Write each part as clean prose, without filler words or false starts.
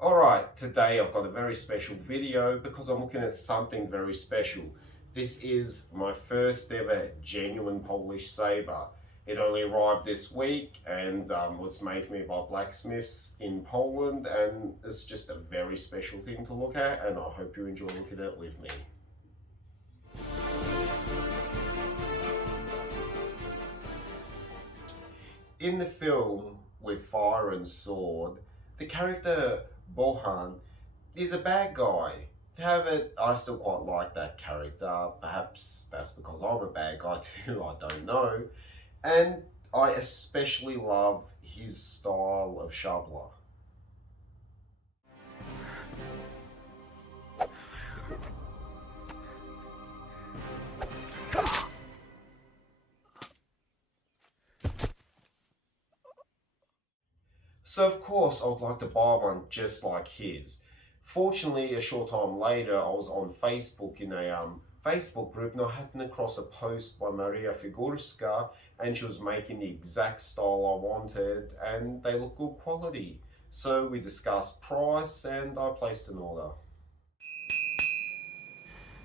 Alright, today I've got a very special video because I'm looking at something very special. This is my first ever genuine Polish Saber. It only arrived this week and was made for me by blacksmiths in Poland, and it's just a very special thing to look at, and I hope you enjoy looking at it with me. In the film with Fire and Sword, the character Bohan is a bad guy. However, I still quite like that character. Perhaps that's because I'm a bad guy too, I don't know. And I especially love his style of Shabla. So of course I would like to buy one just like his. Fortunately, a short time later, I was on Facebook in a Facebook group, and I happened across a post by Maria Figurska, and she was making the exact style I wanted, and they look good quality. So we discussed price, and I placed an order.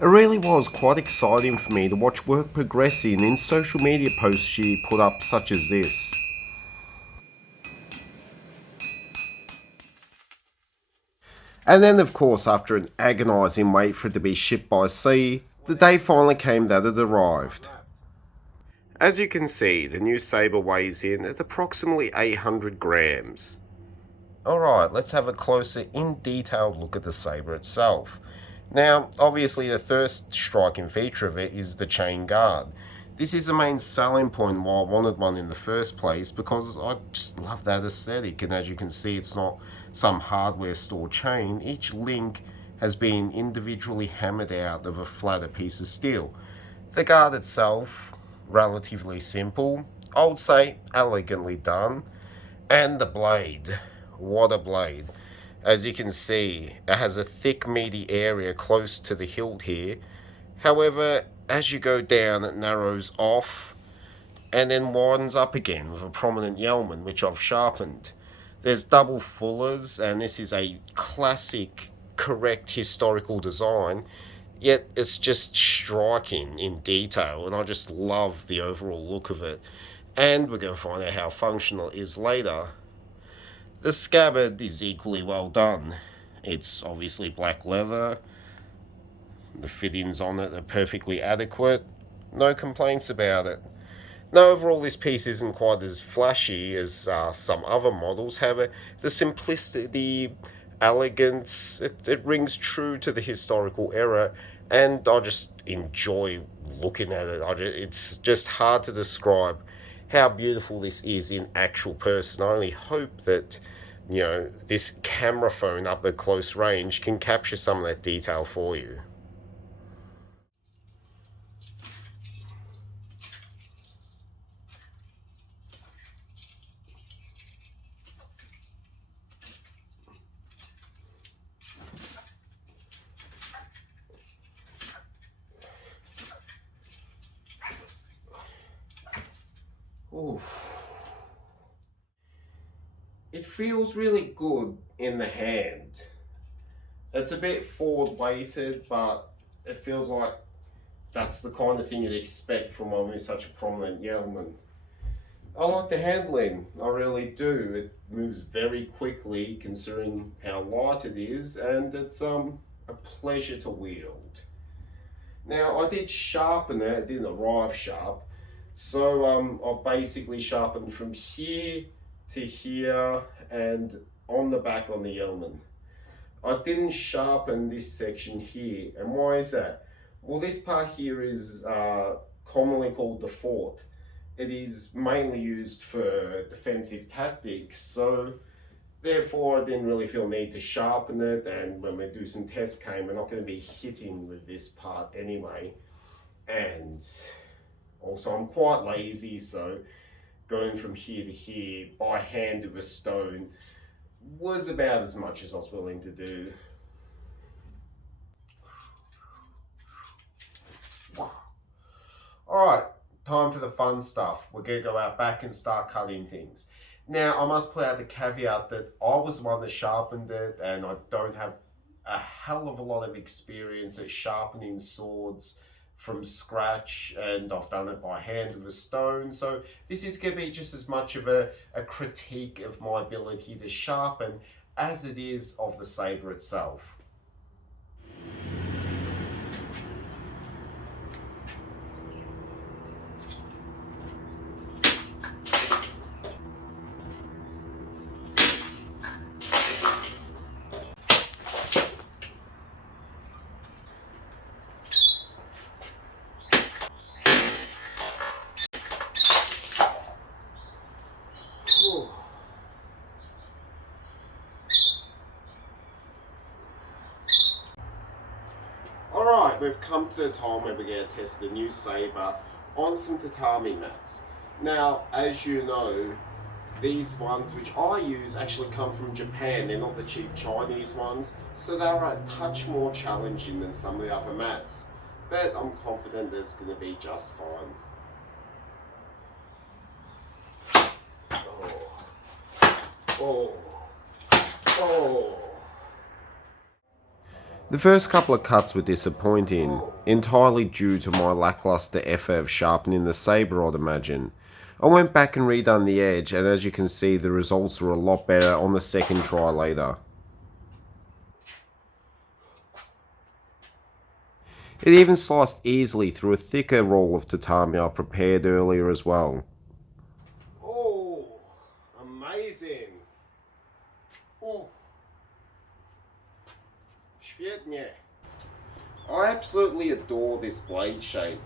It really was quite exciting for me to watch work progressing in social media posts she put up, such as this. And then, of course, after an agonising wait for it to be shipped by sea, the day finally came that it arrived. As you can see, the new Saber weighs in at approximately 800 grams. Alright, let's have a closer, in detailed look at the Saber itself. Now, obviously the first striking feature of it is the chain guard. This is the main selling point why I wanted one in the first place, because I just love that aesthetic, and as you can see, it's not some hardware store chain. Each link has been individually hammered out of a flatter piece of steel. The guard itself, relatively simple, I would say elegantly done, and the blade, what a blade. As you can see, it has a thick meaty area close to the hilt here. However, as you go down, it narrows off and then widens up again with a prominent yeoman, which I've sharpened. There's double fullers, and this is a classic, correct historical design, yet it's just striking in detail, and I just love the overall look of it. And we're going to find out how functional it is later. The scabbard is equally well done. It's obviously black leather. The fittings on it are perfectly adequate. No complaints about it. Now, overall, this piece isn't quite as flashy as some other models. However, the simplicity, elegance, it rings true to the historical era, and I just enjoy looking at it. It's just hard to describe how beautiful this is in actual person. I only hope that, this camera phone up at close range can capture some of that detail for you. Oof. It feels really good in the hand. It's a bit forward weighted, but it feels like that's the kind of thing you'd expect from one with such a prominent yeoman. I like the handling, I really do. It moves very quickly considering how light it is, and it's a pleasure to wield. Now, I did sharpen it, it didn't arrive sharp, so I've basically sharpened from here to here and on the back on the yeoman. I didn't sharpen this section here, and why is that? Well, this part here is commonly called the fort. It is mainly used for defensive tactics, so therefore I didn't really feel need to sharpen it, and when we do some test game, we're not going to be hitting with this part anyway. And also I'm quite lazy, so going from here to here by hand with a stone was about as much as I was willing to do. Alright, time for the fun stuff. We're going to go out back and start cutting things. Now, I must put out the caveat that I was the one that sharpened it, and I don't have a hell of a lot of experience at sharpening swords from scratch, and I've done it by hand with a stone. So, this is going to be just as much of a critique of my ability to sharpen as it is of the saber itself. Alright, we've come to the time where we're going to test the new saber on some tatami mats. Now, as you know, these ones which I use actually come from Japan. They're not the cheap Chinese ones, so they're a touch more challenging than some of the other mats. But I'm confident that it's going to be just fine. Oh. Oh. The first couple of cuts were disappointing, entirely due to my lackluster effort of sharpening the saber, I'd imagine. I went back and redone the edge, and as you can see, the results were a lot better on the second try later. It even sliced easily through a thicker roll of tatami I prepared earlier as well. Oh, amazing! Oh. Świetnie. I absolutely adore this blade shape.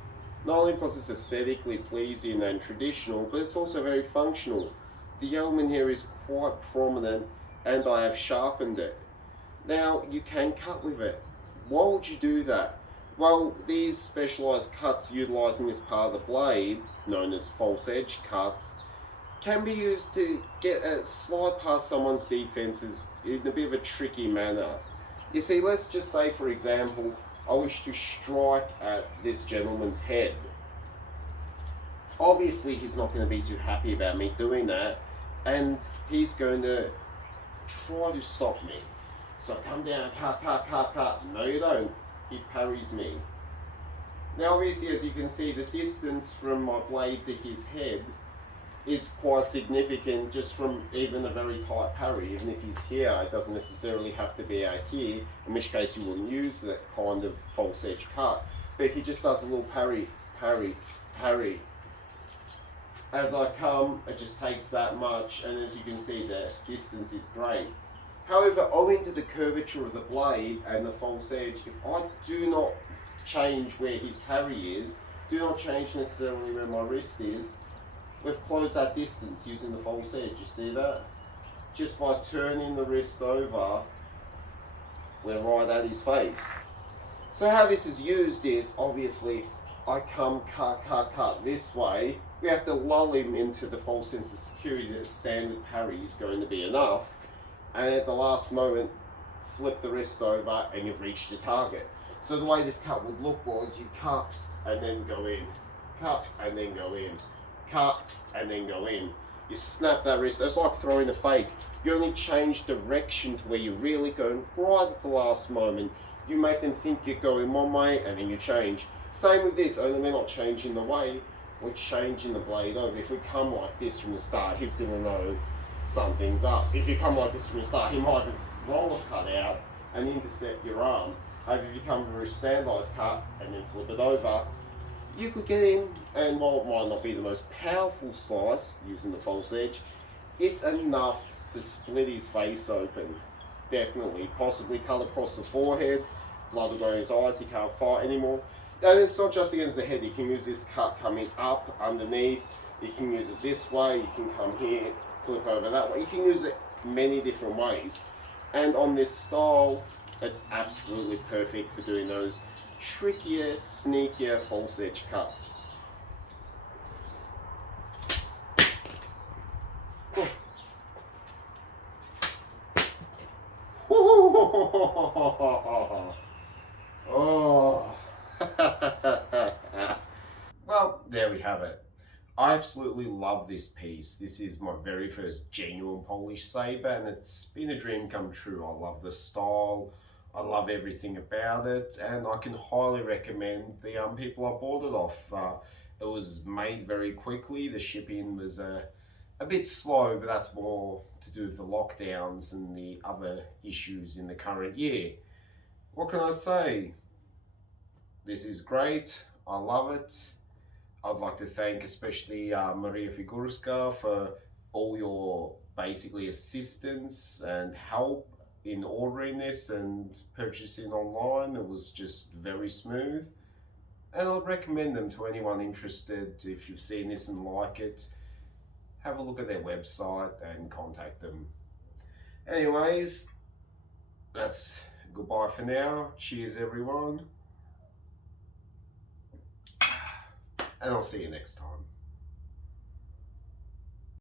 Not only because it's aesthetically pleasing and traditional, but it's also very functional. The element here is quite prominent, and I have sharpened it. Now, you can cut with it. Why would you do that? Well, these specialised cuts utilising this part of the blade, known as false edge cuts, can be used to get a slide past someone's defences in a bit of a tricky manner. You see, let's just say, for example, I wish to strike at this gentleman's head. Obviously, he's not going to be too happy about me doing that, and he's going to try to stop me. So I come down, cut. No, you don't. He parries me. Now, obviously, as you can see, the distance from my blade to his head is quite significant just from even a very tight parry. Even if he's here, it doesn't necessarily have to be out here, in which case you wouldn't use that kind of false edge cut. But if he just does a little parry, as I come, it just takes that much, and as you can see, the distance is great. However, owing to the curvature of the blade and the false edge, if I do not change where his parry is, do not change necessarily where my wrist is, we've closed that distance using the false edge. You see that? Just by turning the wrist over, we're right at his face. So how this is used is, obviously, I come cut this way. We have to lull him into the false sense of security that a standard parry is going to be enough. And at the last moment, flip the wrist over and you've reached your target. So the way this cut would look was you cut and then go in. Cut and then go in. Cut and then go in. You snap that wrist. It's like throwing a fake. You only change direction to where you're really going right at the last moment. You make them think you're going one way and then you change. Same with this, only we're not changing the way, we're changing the blade over. If we come like this from the start, he's going to know something's up. If you come like this from the start, he might even throw a cut out and intercept your arm. However, if you come for a standardized cut and then flip it over, you could get in, and while it might not be the most powerful slice using the false edge, it's enough to split his face open. Definitely. Possibly cut across the forehead, blood will go in his eyes, he can't fight anymore. And it's not just against the head, you can use this cut coming up underneath, you can use it this way, you can come here, flip over that way, you can use it many different ways. And on this style, it's absolutely perfect for doing those trickier, sneakier false edge cuts. Oh. Well, there we have it. I absolutely love this piece. This is my very first genuine Polish Saber, and it's been a dream come true. I love the style, I love everything about it, and I can highly recommend the people I bought it off. It was made very quickly. The shipping was a bit slow, but that's more to do with the lockdowns and the other issues in the current year. What can I say? This is great. I love it. I'd like to thank especially Maria Figurska for all your basically assistance and help in ordering this and purchasing online. It was just very smooth. And I'd recommend them to anyone interested. If you've seen this and like it, have a look at their website and contact them. Anyways, that's goodbye for now. Cheers, everyone. And I'll see you next time.